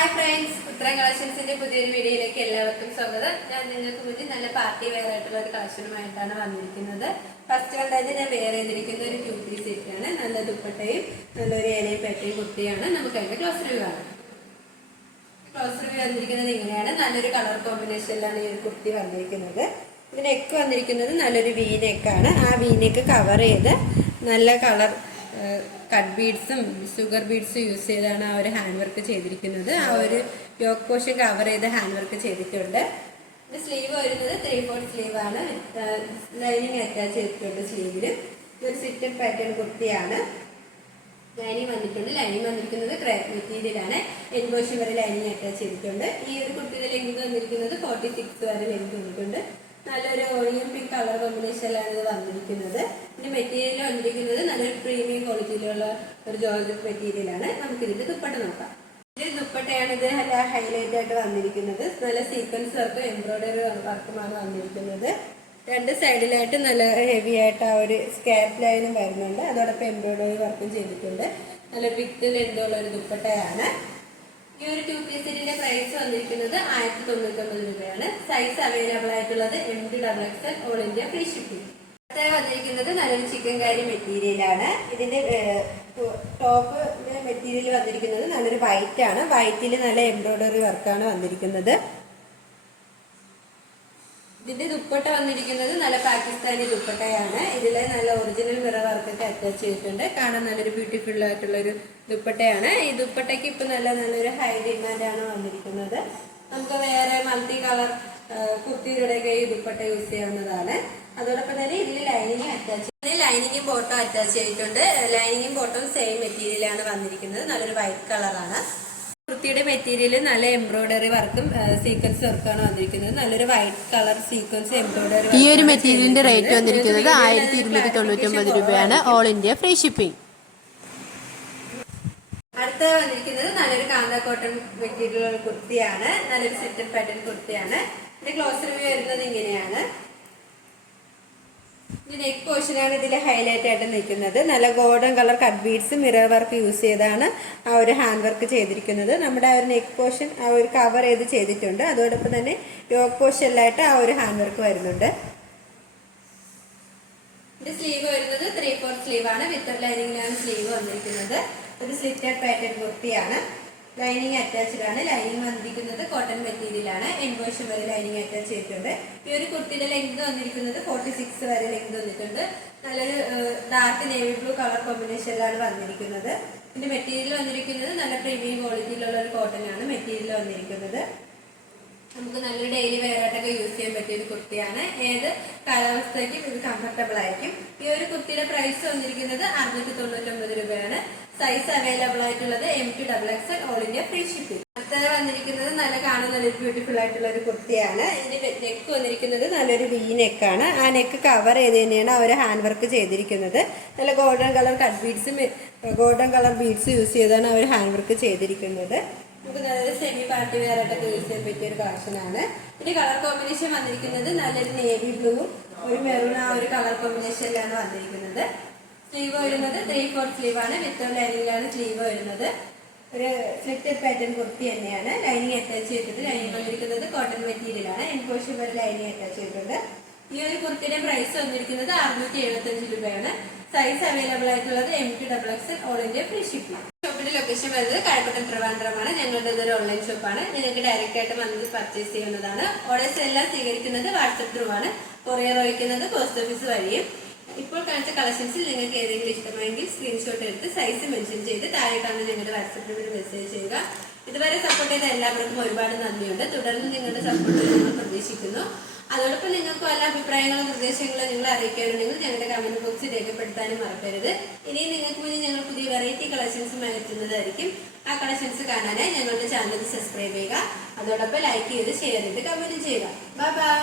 Hi friends, ഉത്തരം കളക്ഷൻസിന്റെ പുതിയൊരു വീഡിയോയിലേക്ക് എല്ലാവർക്കും സ്വാഗതം. ഞാൻ നിങ്ങൾക്ക് മുന്നിൽ നല്ല പാർട്ടി വെയർ ആയിട്ടുള്ള ഒരു കളക്ഷനുമായിട്ടാണ് വന്നിരിക്കുന്നത്. ഫസ്റ്റ് കണ്ടായിട്ട് ഞാൻ വെയർ ചെയ്തിരിക്കുന്ന ഒരു 2 പീസ് സെറ്റാണ്. നല്ല ദുപ്പട്ടയും നല്ലൊരു ഇലയും പെട്ടയും കുർത്തിയാണ്. നമുക്ക് അതിന്റെ ക്ലോസ് റിവ്യൂ ആണ്. ക്ലോസ് റിവ്യൂ വന്നിരിക്കുന്നത് ഇങ്ങനെയാണ്. നല്ലൊരു കളർ കോമ്പിനേഷനിലാണ് ഈ ഒരു കുർത്തി വന്നിരിക്കുന്നത്. ഇത് നെക്ക് വന്നിരിക്കുന്നത് നല്ലൊരു വി നെക്കാണ്. ആ വി നെക്ക് കവർ ചെയ്ത് നല്ല കളർ കട്ട് ബീഡ്സും ഷുഗർ ബീഡ്സും യൂസ് ചെയ്താണ് ആ ഒരു ഹാൻഡ് വർക്ക് ചെയ്തിരിക്കുന്നത്. ആ ഒരു യോക്ക് പോർഷൻ കവർ ചെയ്ത് ഹാൻഡ് വർക്ക് ചെയ്തിട്ടുണ്ട്. ഇത് സ്ലീവ് വരുന്നത് 3/4 സ്ലീവ് ആണ്. ലൈനിങ് അറ്റാച്ച് ചെയ്തിട്ടുണ്ട് സ്ലീവില്. ഇതൊരു സിറ്റഡ് പാറ്റേൺ കുർത്തിയാണ്. ലൈനിങ് വന്നിട്ടുണ്ട്. ലൈനിങ് വന്നിരിക്കുന്നത് ക്രേപ്പ് മെറ്റീരിയലാണ്. എൻബോഷൻ വരെ ലൈനിങ് അറ്റാച്ച് ചെയ്തിട്ടുണ്ട്. ഈ ഒരു കുർത്തിയുടെ ലെങ്ത് വന്നിരിക്കുന്നത് 46 വരെ ലെങ്ത് വന്നിട്ടുണ്ട്. നല്ലൊരു ഓണിയൻ പിങ്ക് കളർ കോമ്പിനേഷനിലാണ് ഇത് വന്നിരിക്കുന്നത്. ഇതിന്റെ മെറ്റീരിയൽ വന്നിരിക്കുന്നത് നല്ലൊരു പ്രീമിയം ക്വാളിറ്റിയിലുള്ള ഒരു ജോർജറ്റ് മെറ്റീരിയലാണ്. നമുക്കിതിന്റെ ദുപ്പട്ട നോക്കാം. ഇതിൽ ദുപ്പട്ടയാണ് ഇത് ഹൈലൈറ്റ് ആയിട്ട് വന്നിരിക്കുന്നത്. നല്ല സീക്വൻസ് വർക്കും എംബ്രോയിഡറി വർക്കുമാണ് വന്നിരിക്കുന്നത്. രണ്ട് സൈഡിലായിട്ട് നല്ല ഹെവി ആയിട്ട് ആ ഒരു സ്കാപ്പ് ലൈനും വരുന്നുണ്ട്. അതോടൊപ്പം എംബ്രോയിഡറി വർക്കും ചെയ്തിട്ടുണ്ട്. നല്ലൊരു വിത്ത് ലെന്തുള്ള ഒരു ദുപ്പട്ടയാണ്. ഈ ഒരു 2 പീസ് സെറ്റിന്റെ പ്രൈസ് വന്നിരിക്കുന്നത് 1099 രൂപയാണ്. സൈസ് അവൈലബിൾ ആയിട്ടുള്ളത് MD-XXL all India free shipping. അടുത്ത വന്നിരിക്കുന്നത് നല്ലൊരു ചിക്കൻ കാരി മെറ്റീരിയലാണ്. ഇതിന്റെ ടോപ്പ് മെറ്റീരിയൽ വന്നിരിക്കുന്നത് നല്ലൊരു വൈറ്റ് ആണ്. വൈറ്റിൽ നല്ല എംബ്രോയിഡറി വർക്കാണ് വന്നിരിക്കുന്നത്. ഇതിന്റെ ദുപ്പട്ട വന്നിരിക്കുന്നത് നല്ല പാകിസ്ഥാനി ദുപ്പട്ടയാണ്. ഇതിലെ നല്ല ഒറിജിനൽ മിറർ വർക്കൊക്കെ അറ്റാച്ച് ചെയ്തിട്ടുണ്ട്. കാണാൻ നല്ലൊരു ബ്യൂട്ടിഫുൾ ആയിട്ടുള്ള ഒരു ദുപ്പട്ടയാണ്. ഈ ദുപ്പട്ടയ്ക്ക് ഇപ്പൊ നല്ലൊരു ഹൈ ഡിമാൻഡ് ആണ് വന്നിരിക്കുന്നത്. നമുക്ക് വേറെ മൾട്ടി കളർ കുർത്തിയുടെയൊക്കെ ഈ ദുപ്പട്ട യൂസ് ചെയ്യാവുന്നതാണ്. അതോടൊപ്പം തന്നെ ഇതിൽ ലൈനിങ്ങും ബോട്ടം അറ്റാച്ച് ചെയ്തിട്ടുണ്ട്. ലൈനിങ്ങും ബോട്ടം സെയിം മെറ്റീരിയലാണ് വന്നിരിക്കുന്നത്. നല്ലൊരു വൈറ്റ് കളറാണ്. കുർത്തിയുടെ മെറ്റീരിയൽ നല്ല എംബ്രോയിഡറി വർക്കും സീക്വൻസ് വർക്കാണ് വന്നിരിക്കുന്നത്. നല്ലൊരു വൈറ്റ് കളർ സീക്വൻസ് എംബ്രോയിഡറി. ഈ ഒരു മെറ്റീരിയലിന്റെ റേറ്റ് വന്നിരിക്കുന്നത് 1299 രൂപയാണ്. All India free shipping. അടുത്ത വന്നിരിക്കുന്നത് നല്ലൊരു കാന്ത കോട്ടൺ മെറ്റീരിയൽ കുർത്തിയാണ്. നല്ലൊരു സെറ്റഡ് പാറ്റേൺ കുർത്തിയാണ്. ഇതിന്റെ ക്ലോസ് റിവ്യൂ വരുന്നത് ഇങ്ങനെയാണ്. ഈ നെക്ക് പോർഷനാണ് ഇതിൽ ഹൈലൈറ്റ് ആയിട്ട് നിൽക്കുന്നത്. നല്ല golden colour cut beads mirror work use ചെയ്താണ് ആ ഒരു ഹാൻഡ് വർക്ക് ചെയ്തിരിക്കുന്നത്. നമ്മുടെ ആ ഒരു നെക്ക് പോർഷൻ ആ ഒരു കവർ ചെയ്ത് ചെയ്തിട്ടുണ്ട്. അതോടൊപ്പം തന്നെ യോക്ക് പോർഷനിലായിട്ട് ആ ഒരു ഹാൻഡ് വർക്ക് വരുന്നുണ്ട്. ഇതിന്റെ സ്ലീവ് വരുന്നത് 3/4 സ്ലീവ് ആണ്. വിത്ത് ലൈനിങ്ങിലാണ് സ്ലീവ് വന്നിരിക്കുന്നത്. ഒരു സ്ലിറ്റഡ് പാറ്റേൺ കുർത്തിയാണ്. ലൈനിങ് അറ്റാച്ച്ഡ് ആണ്. ലൈനിങ് വന്നിരിക്കുന്നത് കോട്ടൺ മെറ്റീരിയലാണ്. എൻബോഷൻ വരെ ലൈനിങ് അറ്റാച്ച് ചെയ്തിട്ടുണ്ട്. ഈ ഒരു കുർത്തിയുടെ ലെങ്ത് വന്നിരിക്കുന്നത് 46 വരെ ലെങ്ത് വന്നിട്ടുണ്ട്. നല്ലൊരു ഡാർക്ക് നേവി ബ്ലൂ കളർ കോമ്പിനേഷനിലാണ് വന്നിരിക്കുന്നത്. ഇതിന്റെ മെറ്റീരിയൽ വന്നിരിക്കുന്നത് നല്ല പ്രീമിയം ക്വാളിറ്റിയിലുള്ള ഒരു കോട്ടൺ ആണ് മെറ്റീരിയൽ വന്നിരിക്കുന്നത്. നമുക്ക് നല്ലൊരു ഡെയിലി വെയർ ആയിട്ടൊക്കെ യൂസ് ചെയ്യാൻ പറ്റിയ ഒരു കുർത്തിയാണ്. ഏത് കാലാവസ്ഥയ്ക്കും ഇത് കംഫർട്ടബിൾ ആയിരിക്കും. ഈ ഒരു കുർത്തിയുടെ പ്രൈസ് വന്നിരിക്കുന്നത് 699 രൂപയാണ്. സൈസ് അവൈലബിൾ ആയിട്ടുള്ളത് MD-XXL all India free shipping. അടുത്തത് വന്നിരിക്കുന്നത് കാണാൻ നല്ലൊരു ബ്യൂട്ടിഫുൾ ആയിട്ടുള്ള ഒരു കുർത്തിയാണ്. ഇതിന്റെ നെക്ക് വന്നിരിക്കുന്നത് നല്ലൊരു വി നെക്കാണ്. ആ നെക്ക് കവർ ചെയ്ത് തന്നെയാണ് അവർ ഹാൻഡ് വർക്ക് ചെയ്തിരിക്കുന്നത്. നല്ല ഗോൾഡൻ കളർ കട്ട് ബീഡ്സും ഗോൾഡൻ കളർ ബീഡ്സ് യൂസ് ചെയ്താണ് അവർ ഹാൻഡ് വർക്ക് ചെയ്തിരിക്കുന്നത്. നമുക്ക് നല്ലൊരു സെമി പാർട്ടി വെയർ ആയിട്ടൊക്കെ യൂസ് ചെയ്യാൻ പറ്റിയ ഒരു കളക്ഷനാണ്. ഇതിന്റെ കളർ കോമ്പിനേഷൻ വന്നിരിക്കുന്നത് നല്ലൊരു നേവി ബ്ലൂവും ഒരു മെറൂൺ ആ ഒരു കളർ കോമ്പിനേഷനിലാണ് വന്നിരിക്കുന്നത്. സ്ലീവ് വരുന്നത് 3/4 സ്ലീവ് ആണ്. വിത്ത് ലൈനിങ്ങിലാണ് സ്ലീവ് വരുന്നത്. ഒരു സ്ലിറ്റഡ് പാറ്റേൺ കുർത്തി തന്നെയാണ്. ലൈനിങ് അറ്റാച്ച് ചെയ്തിട്ട് ലൈനിങ് വന്നിരിക്കുന്നത് കോട്ടൺ മെറ്റീരിയലാണ്. എൻപോഷൻ വരെ ലൈനിങ് അറ്റാച്ച് ചെയ്തിട്ടുണ്ട്. ഈ ഒരു കുർത്തിയുടെ പ്രൈസ് വന്നിരിക്കുന്നത് 675 രൂപയാണ്. സൈസ് അവൈലബിൾ ആയിട്ടുള്ളത് MD-XXL all India free shipping. ഷോപ്പിന്റെ ലൊക്കേഷൻ വരുന്നത് കഴക്കൂട്ടം ട്രിവാൻഡ്രമാണ്. ഞങ്ങളുടെ ഇതൊരു ഓൺലൈൻ ഷോപ്പാണ്. നിങ്ങൾക്ക് ഡയറക്റ്റ് ആയിട്ട് വന്ന് പർച്ചേസ് ചെയ്യുന്നതാണ്. ഓർഡേഴ്സ് എല്ലാം സ്വീകരിക്കുന്നത് വാട്സ്ആപ്പ് ത്രൂ ആണ്. കൊറിയർ അയക്കുന്നത് പോസ്റ്റ് ഓഫീസ് വഴിയും. ഇപ്പോൾ കാണിച്ച കളക്ഷൻസിൽ നിങ്ങൾക്ക് ഏതെങ്കിലും ഇഷ്ടമായെങ്കിൽ സ്ക്രീൻഷോട്ട് എടുത്ത് സൈസ് മെൻഷൻ ചെയ്ത് താഴെ കാണുന്ന ഞങ്ങളുടെ വാട്സ്ആപ്പ് നമ്പറിൽ മെസ്സേജ് ചെയ്യുക. ഇതുവരെ സപ്പോർട്ട് ചെയ്ത എല്ലാവർക്കും ഒരുപാട് നന്ദിയുണ്ട്. തുടർന്ന് നിങ്ങളുടെ സപ്പോർട്ട് ഞങ്ങൾ പ്രതീക്ഷിക്കുന്നു. അതോടൊപ്പം നിങ്ങൾക്ക് വല്ല അഭിപ്രായങ്ങളും നിർദ്ദേശങ്ങളും നിങ്ങൾ അറിയിക്കാനുണ്ടെങ്കിൽ ഞങ്ങളുടെ കമന്റ് ബോക്സിൽ രേഖപ്പെടുത്താനും മറക്കരുത്. ഇനിയും നിങ്ങൾക്ക് മുന്നിൽ ഞങ്ങൾ പുതിയ വെറൈറ്റി കളക്ഷൻസുമായി എത്തുന്നതായിരിക്കും. ആ കളക്ഷൻസ് കാണാനായി ഞങ്ങളുടെ ചാനൽ സബ്സ്ക്രൈബ് ചെയ്യുക. അതോടൊപ്പം ലൈക്ക് ചെയ്ത് ഷെയർ ചെയ്ത് കമന്റ് ചെയ്യുക. Bye bye.